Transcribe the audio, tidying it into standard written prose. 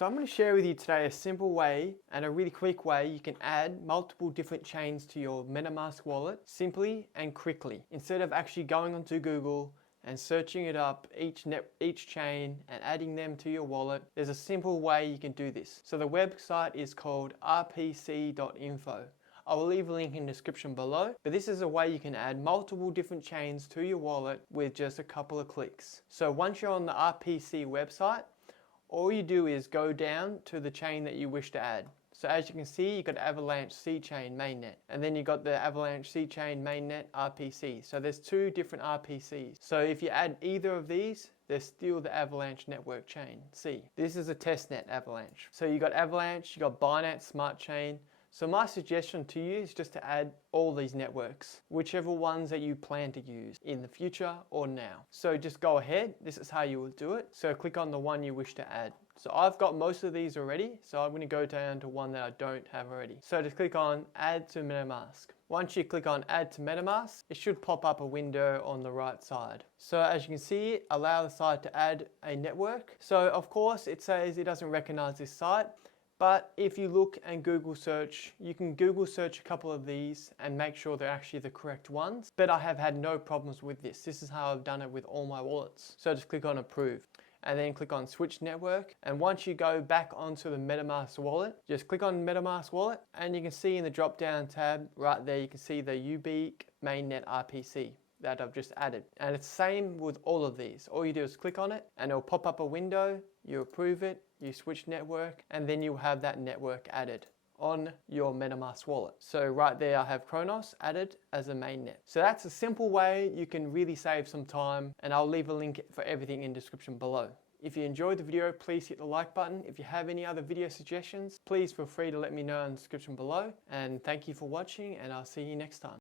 So I'm going to share with you today a simple way and a really quick way you can add multiple different chains to your MetaMask wallet simply and quickly. Instead of actually going onto Google and searching it up, each chain and adding them to your wallet, there's a simple way you can do this. So the website is called rpc.info. I will leave a link in the description below, but this is a way you can add multiple different chains to your wallet with just a couple of clicks. So once you're on the RPC website, all you do is go down to the chain that you wish to add. So as you can see, you've got Avalanche C-Chain mainnet, and then you've got the Avalanche C-Chain mainnet RPC. So there's two different RPCs. So if you add either of these, there's still the Avalanche network chain C. This is a testnet Avalanche. So you got Avalanche, you got Binance Smart Chain. So my suggestion to you is just to add all these networks, whichever ones that you plan to use in the future or now. So just go ahead, this is how you will do it. So click on the one you wish to add. So I've got most of these already, so I'm going to go down to one that I don't have already. So just click on Add to MetaMask. Once you click on Add to MetaMask, it should pop up a window on the right side. So as you can see, allow the site to add a network. So of course it says it doesn't recognize this site. But if you look and Google search, you can Google search a couple of these and make sure they're actually the correct ones. But I have had no problems with this. This is how I've done it with all my wallets. So just click on Approve and then click on Switch Network. And once you go back onto the MetaMask wallet, just click on MetaMask wallet and you can see in the drop down tab right there, you can see the Ubique mainnet RPC that I've just added. And it's the same with all of these. All you do is click on it and it'll pop up a window, you approve it, you switch network, and then you'll have that network added on your MetaMask wallet. So right there I have Kronos added as a mainnet. So that's a simple way you can really save some time, and I'll leave a link for everything in the description below. If you enjoyed the video, please hit the like button. If you have any other video suggestions, please feel free to let me know in the description below. And thank you for watching, and I'll see you next time.